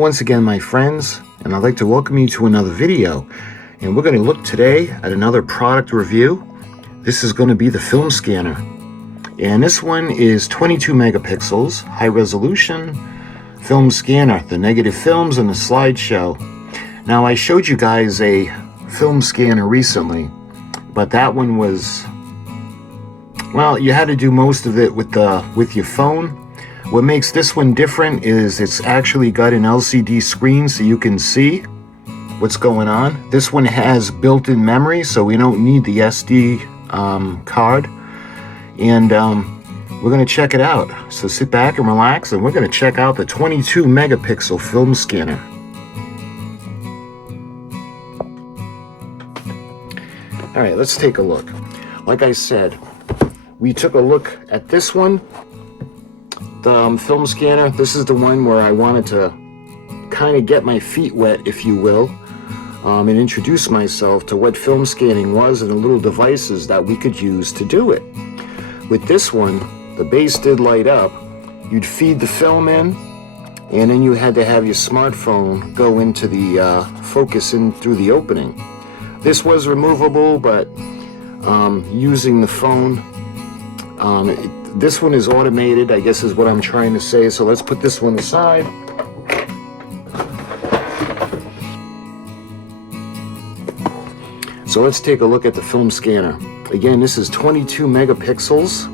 once again, my friends, and I'd like to welcome you to another video. And we're going to look today at another product review. This is going to be the film scanner. And this one is 22 megapixels, high resolution film scanner, the negative films and the slideshow. Now, I showed you guys a film scanner recently, but that one was, well, you had to do most of it with your phone. What makes this one different is it's actually got an LCD screen so you can see what's going on. This one has built-in memory, so we don't need the SD card. And we're going to check it out. So sit back and relax, and we're going to check out the 22 megapixel film scanner. All right, let's take a look. Like I said, we took a look at this one. The film scanner, this is the one where I wanted to kind of get my feet wet, if you will, and introduce myself to what film scanning was and the little devices that we could use to do it. With this one, the base did light up. You'd feed the film in, and then you had to have your smartphone go into the focus in through the opening. This was removable, but using the phone, this one is automated, I guess is what I'm trying to say. So let's put this one aside. So let's take a look at the film scanner. Again, this is 22 megapixels,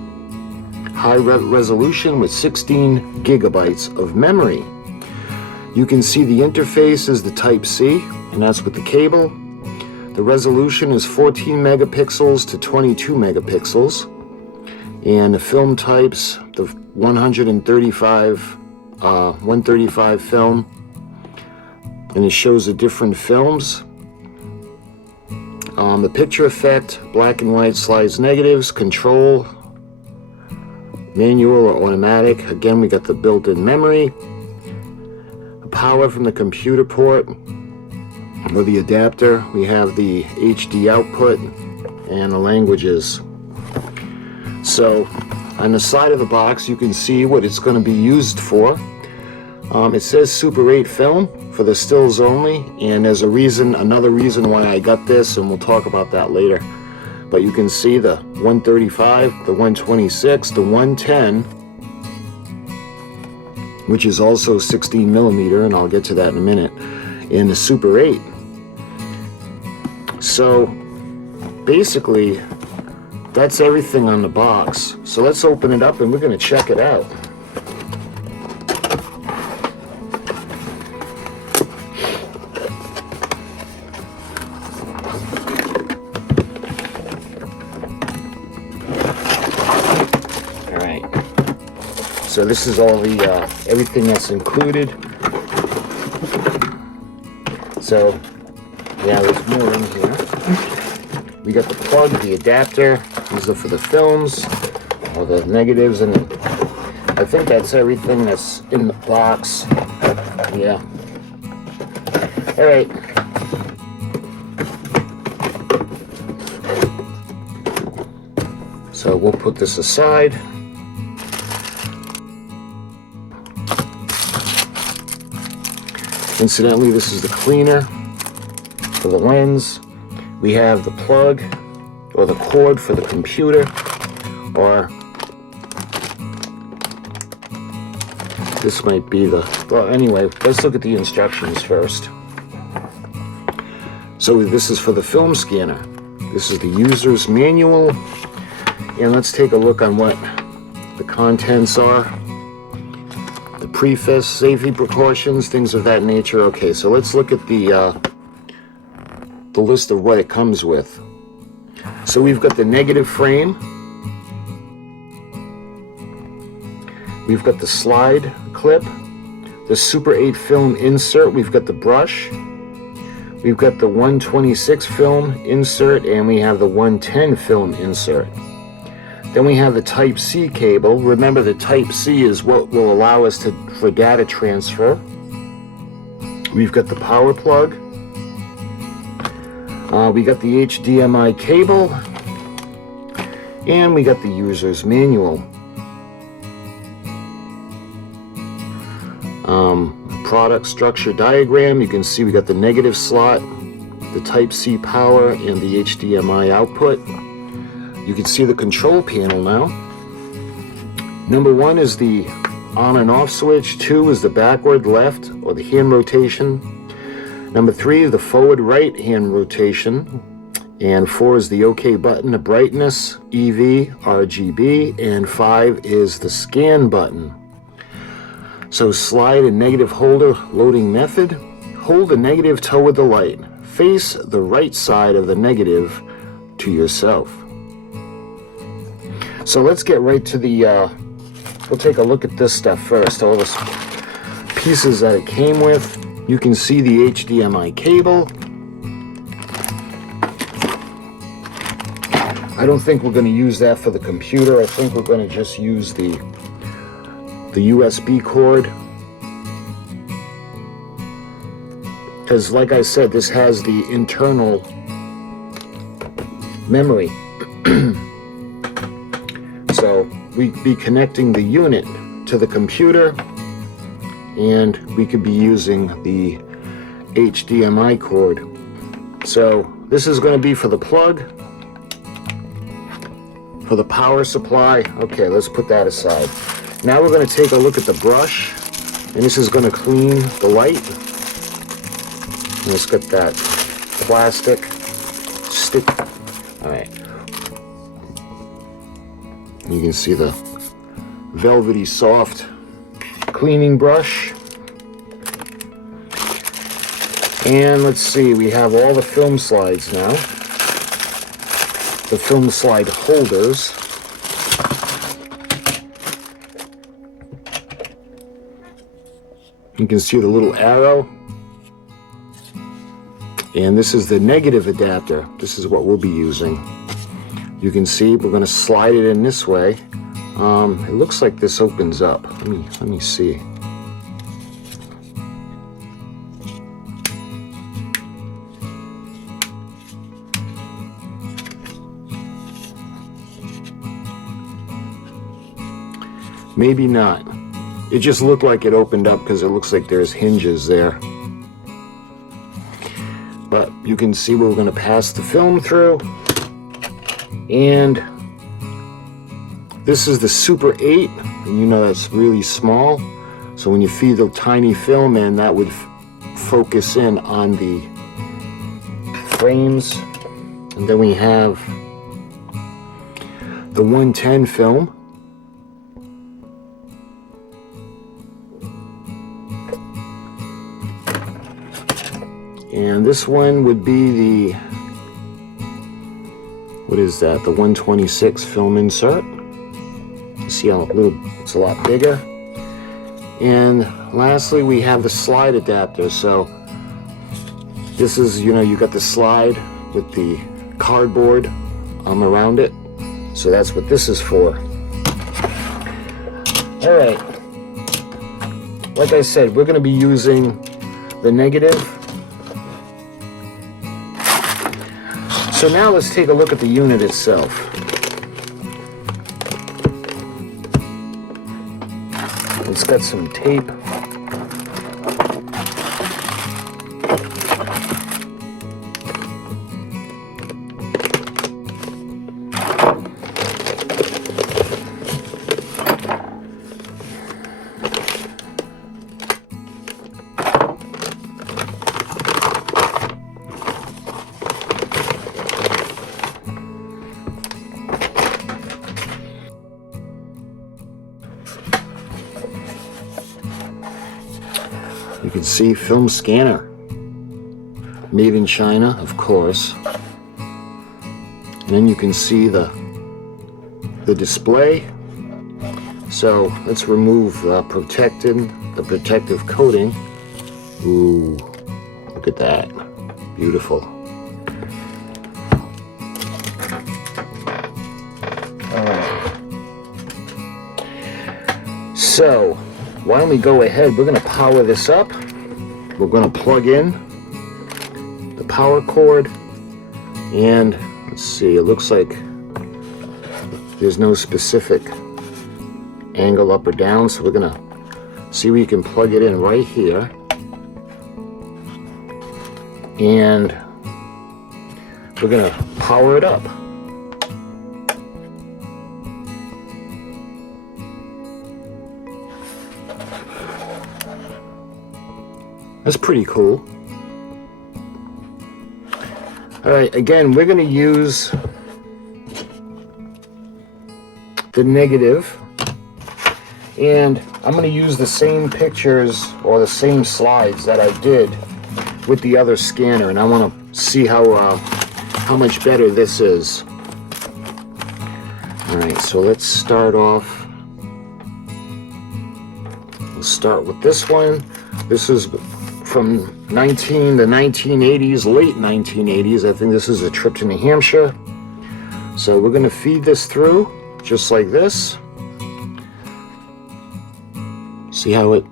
high resolution with 16 gigabytes of memory. You can see the interface is the Type-C, and that's with the cable. The resolution is 14 megapixels to 22 megapixels. And the film types, the 135 film, and it shows the different films. The picture effect, black and white slides negatives, control, manual or automatic. Again, we got the built-in memory, the power from the computer port or the adapter. We have the HD output and the languages. So on the side of the box, you can see what it's going to be used for. It says Super 8 film for the stills only, and there's another reason why I got this, and we'll talk about that later. But you can see the 135, the 126, the 110, which is also 16 millimeter, and I'll get to that in a minute, and the Super 8. So basically, that's everything on the box. So let's open it up and we're going to check it out. All right. So this is all the everything that's included. So yeah, there's more in here. We got the plug, the adapter. These are for the films, or the negatives, and I think that's everything that's in the box. Yeah. All right. So we'll put this aside. Incidentally, this is the cleaner for the lens. We have the plug or the cord for the computer, or this might be the, well, anyway, let's look at the instructions first. So this is for the film scanner. This is the user's manual, and let's take a look on what the contents are. The preface, safety precautions, things of that nature. Okay, so let's look at the list of what it comes with. So we've got the negative frame, we've got the slide clip, the Super 8 film insert, we've got the brush, we've got the 126 film insert, and we have the 110 film insert. Then we have the Type-C cable. Remember, the Type-C is what will allow us for data transfer. We've got the power plug. We got the HDMI cable, and we got the user's manual. product structure diagram. You can see we got the negative slot, the Type-C power, and the HDMI output. You can see the control panel now. Number 1 is the on and off switch. 2 is the backward left or the hand rotation. Number 3 is the forward right hand rotation. And 4 is the OK button, the brightness, EV, RGB, and 5 is the scan button. So slide a negative holder loading method. Hold the negative toward the light. Face the right side of the negative to yourself. So let's get right to the, we'll take a look at this stuff first. All the pieces that it came with. You can see the HDMI cable. I don't think we're going to use that for the computer. I think we're going to just use the USB cord. Because like I said, this has the internal memory. So we'd be connecting the unit to the computer, and we could be using the HDMI cord. So this is going to be for the plug. For the power supply, okay, let's put that aside. Now we're going to take a look at the brush, and this is going to clean the light. And let's get that plastic stick. All right. You can see the velvety soft cleaning brush. And let's see, we have all the film slides now. The film slide holders. You can see the little arrow. And this is the negative adapter. This is what we'll be using. You can see we're going to slide it in this way. It looks like this opens up. Let me see. Maybe not. It just looked like it opened up because it looks like there's hinges there. But you can see we're going to pass the film through. And this is the Super 8. And you know that's really small. So when you feed the tiny film in, that would focus in on the frames. And then we have the 110 film. And this one would be the, what is that? The 126 film insert. You see how it's a lot bigger. And lastly, we have the slide adapter. So this is, you got the slide with the cardboard around it. So that's what this is for. All right. Like I said, we're going to be using the negative. So now let's take a look at the unit itself. It's got some tape. You can see film scanner, made in China, of course. And then you can see the display. So let's remove the protective coating. Ooh, look at that, beautiful. All right. So why don't we go ahead? We're going to power this up. We're going to plug in the power cord, and let's see, it looks like there's no specific angle up or down, so we're going to see we can plug it in right here. and we're going to power it up. That's pretty cool. All right, again, we're going to use the negative, and I'm going to use the same pictures or the same slides that I did with the other scanner, and I want to see how much better this is. All right, so let's start off. We'll start with this one. This is from the 1980s, late 1980s. I think this is a trip to New Hampshire. So we're going to feed this through just like this. See how it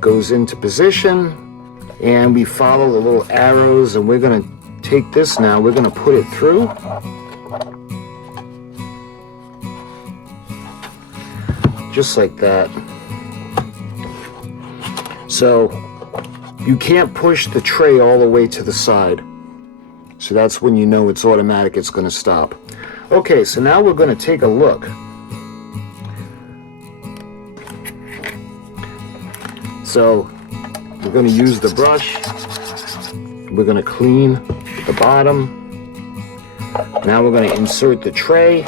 goes into position, and we follow the little arrows, and we're going to take this now, we're going to put it through. Just like that. So you can't push the tray all the way to the side. So that's when you know it's automatic, it's going to stop. Okay, so now we're going to take a look. So we're going to use the brush. We're going to clean the bottom. Now we're going to insert the tray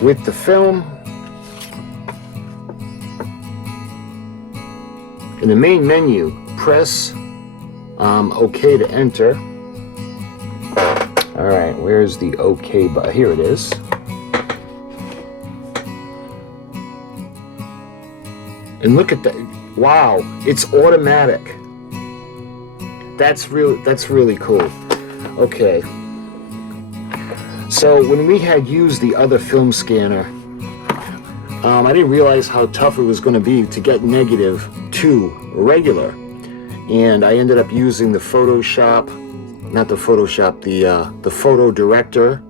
with the film. In the main menu, press OK to enter. All right, where's the OK button? Here it is. And look at that. Wow, it's automatic. That's really cool. Okay. So when we had used the other film scanner, I didn't realize how tough it was going to be to get negative to regular. And I ended up using the Photoshop, not the Photoshop, the photo director.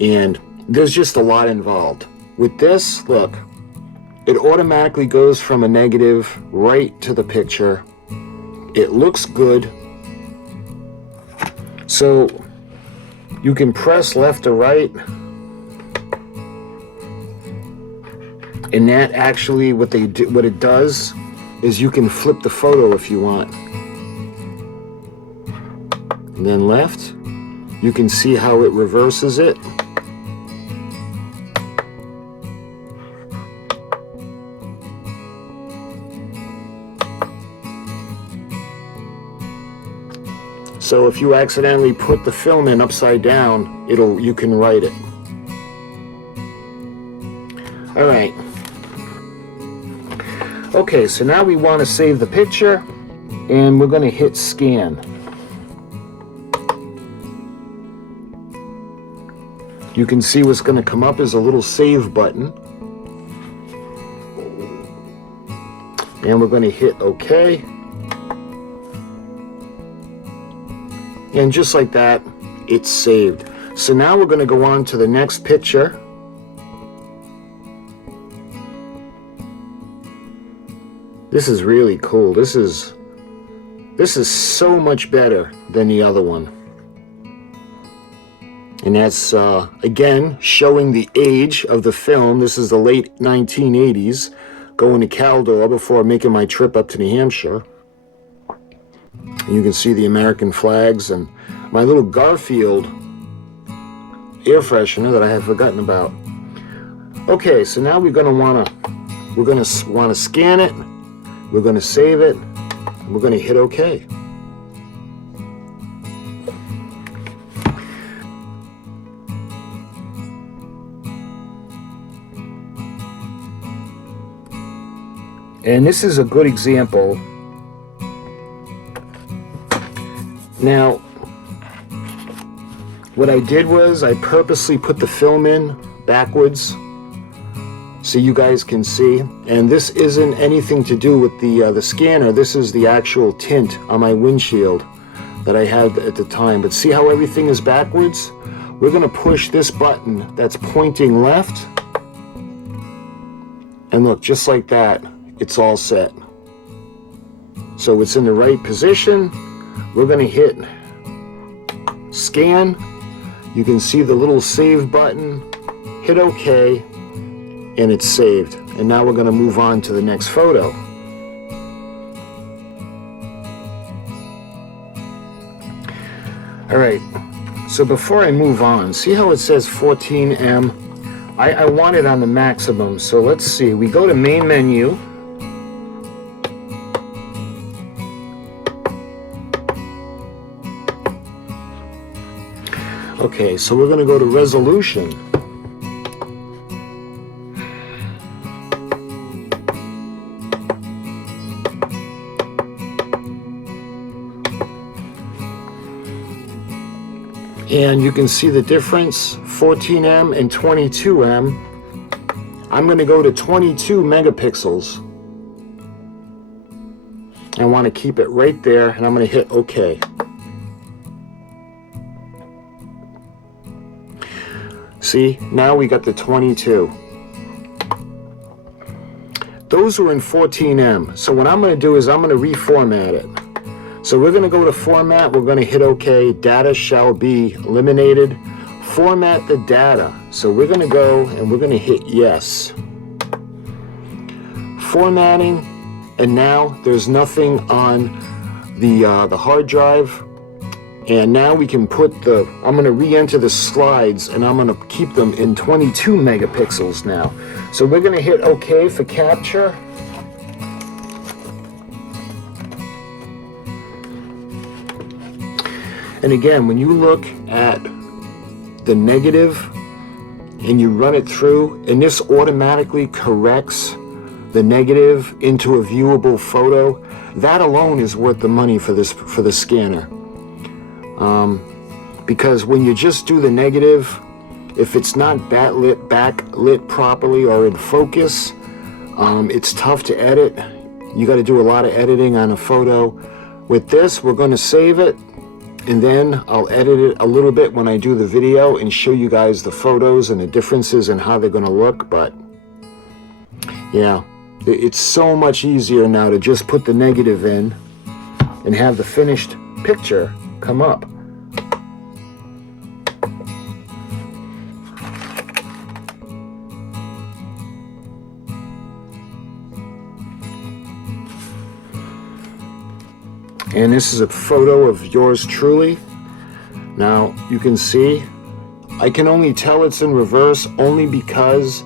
And there's just a lot involved. With this, look, it automatically goes from a negative right to the picture. It looks good. So you can press left or right. And that actually, what it does is you can flip the photo if you want. And then left, you can see how it reverses it. So if you accidentally put the film in upside down, you can write it. All right. Okay, so now we want to save the picture, and we're going to hit scan. You can see what's going to come up is a little save button. And we're going to hit OK. And just like that, it's saved. So now we're going to go on to the next picture. This is really cool. This is so much better than the other one. And that's, again, showing the age of the film. This is the late 1980s, going to Caldor before making my trip up to New Hampshire. And you can see the American flags and my little Garfield air freshener that I had forgotten about. Okay, so now we're gonna want to scan it. We're going to save it. We're going to hit OK. And this is a good example. Now, what I did was I purposely put the film in backwards so you guys can see. And this isn't anything to do with the scanner. This is the actual tint on my windshield that I had at the time. But see how everything is backwards? We're going to push this button that's pointing left. And look, just like that, it's all set. So it's in the right position. we're going to hit scan. You can see the little save button, hit OK, and it's saved. And now we're going to move on to the next photo. Alright, so before I move on, see how it says 14M? I want it on the maximum, so let's see. We go to main menu. Okay, so we're going to go to resolution. And you can see the difference, 14M and 22M. I'm going to go to 22 megapixels. I want to keep it right there, and I'm going to hit OK. See, now we got the 22. Those were in 14M. So what I'm going to do is I'm going to reformat it. So we're going to go to format, we're going to hit OK, data shall be eliminated. Format the data. So we're going to go and we're going to hit yes. Formatting, and now there's nothing on the hard drive. And now we can put I'm going to re-enter the slides, and I'm going to keep them in 22 megapixels now. So we're going to hit OK for capture. And again, when you look at the negative and you run it through, and this automatically corrects the negative into a viewable photo, that alone is worth the money for the scanner. Because when you just do the negative, if it's not backlit properly or in focus, it's tough to edit. You got to do a lot of editing on a photo. With this, we're going to save it, and then I'll edit it a little bit when I do the video and show you guys the photos and the differences and how they're going to look. But yeah, it's so much easier now to just put the negative in and have the finished picture come up. And this is a photo of yours truly. Now you can see I can only tell it's in reverse only because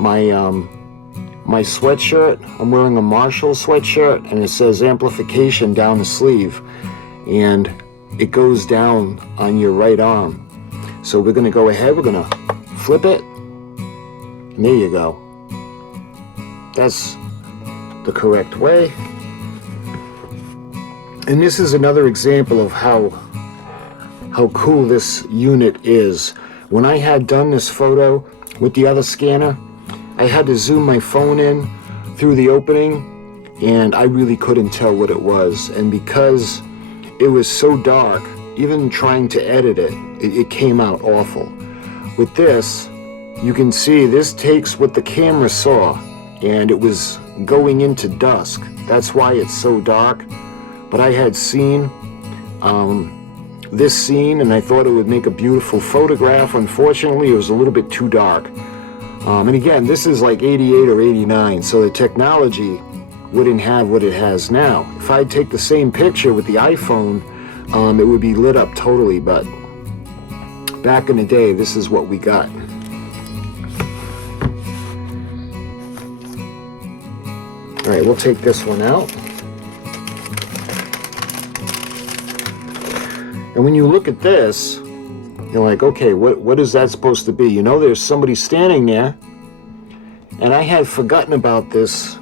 my sweatshirt, I'm wearing a Marshall sweatshirt, and it says amplification down the sleeve, and it goes down on your right arm. So we're going to go ahead, we're going to flip it, and there you go. That's the correct way. And this is another example of how cool this unit is. When I had done this photo with the other scanner, I had to zoom my phone in through the opening, and I really couldn't tell what it was. And because it was so dark, even trying to edit it, it came out awful. With this, you can see this takes what the camera saw, and it was going into dusk. That's why it's so dark. But I had seen this scene, and I thought it would make a beautiful photograph. Unfortunately, it was a little bit too dark. And again, this is like 88 or 89, so the technology wouldn't have what it has now. If I take the same picture with the iPhone, it would be lit up totally, but back in the day, this is what we got. All right, we'll take this one out. And when you look at this, you're like, okay, what is that supposed to be? You know, there's somebody standing there, and I had forgotten about this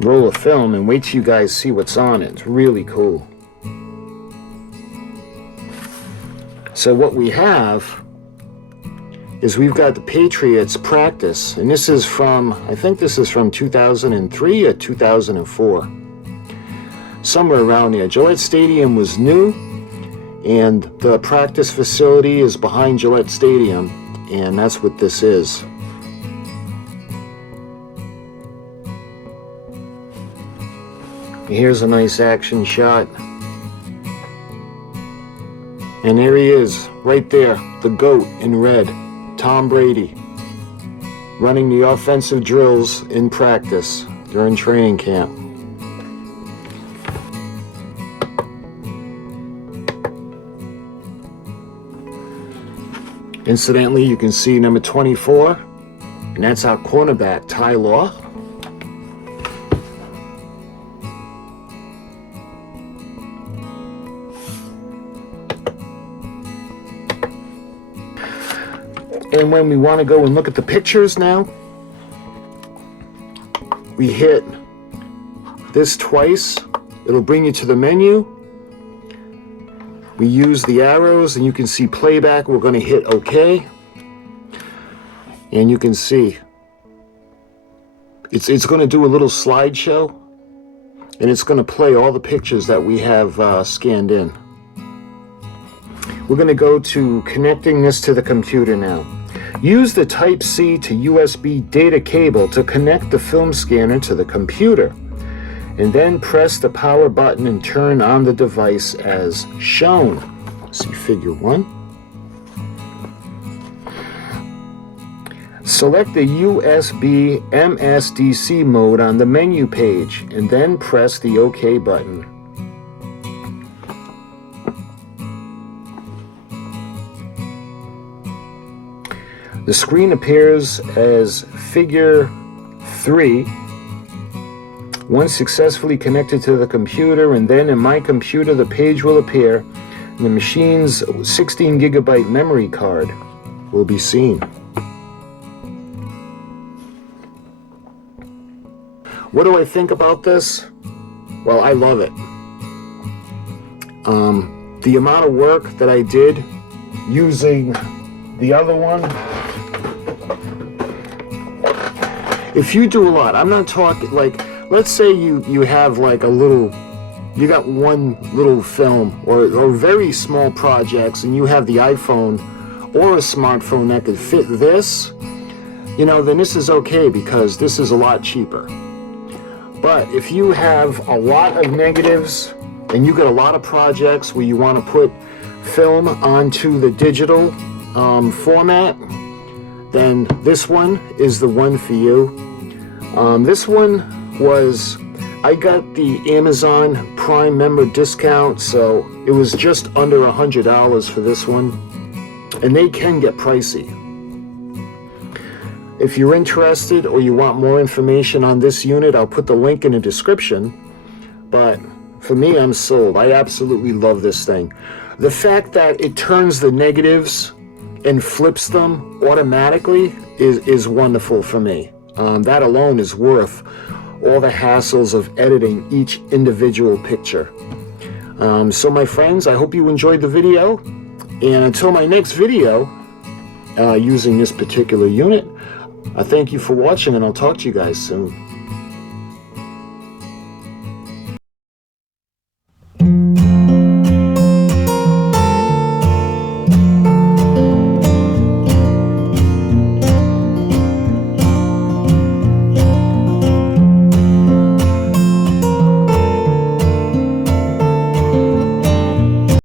roll of film, and wait till you guys see what's on it. It's really cool. So what we have is we've got the Patriots practice, and this is from, I think this is from 2003 or 2004. Somewhere around there. Gillette Stadium was new, and the practice facility is behind Gillette Stadium, and that's what this is. Here's a nice action shot. And there he is, right there, the GOAT in red, Tom Brady, running the offensive drills in practice during training camp. Incidentally, you can see number 24, and that's our cornerback, Ty Law. And when we want to go and look at the pictures now, we hit this twice. It'll bring you to the menu. We use the arrows and you can see playback. We're going to hit OK. And you can see it's going to do a little slideshow, and it's going to play all the pictures that we have scanned in. We're going to go to connecting this to the computer now. Use the Type-C to USB data cable to connect the film scanner to the computer, and then press the power button and turn on the device as shown. See figure 1. Select the USB MSDC mode on the menu page and then press the OK button. The screen appears as figure 3 once successfully connected to the computer, and then in my computer the page will appear and the machine's 16 gigabyte memory card will be seen. What do I think about this? Well, I love it. The amount of work that I did using the other one, if you do a lot, I'm not talking like, let's say you have like you got one little film or very small projects, and you have the iPhone or a smartphone that could fit this, then this is okay because this is a lot cheaper. But if you have a lot of negatives and you got a lot of projects where you want to put film onto the digital format, then this one is the one for you. This one I got the Amazon Prime member discount, so it was just under $100 for this one, and they can get pricey. If you're interested or you want more information on this unit, I'll put the link in the description, but for me, I'm sold. I absolutely love this thing. The fact that it turns the negatives and flips them automatically is wonderful for me. That alone is worth all the hassles of editing each individual picture. So my friends, I hope you enjoyed the video, and until my next video using this particular unit, I thank you for watching, and I'll talk to you guys soon.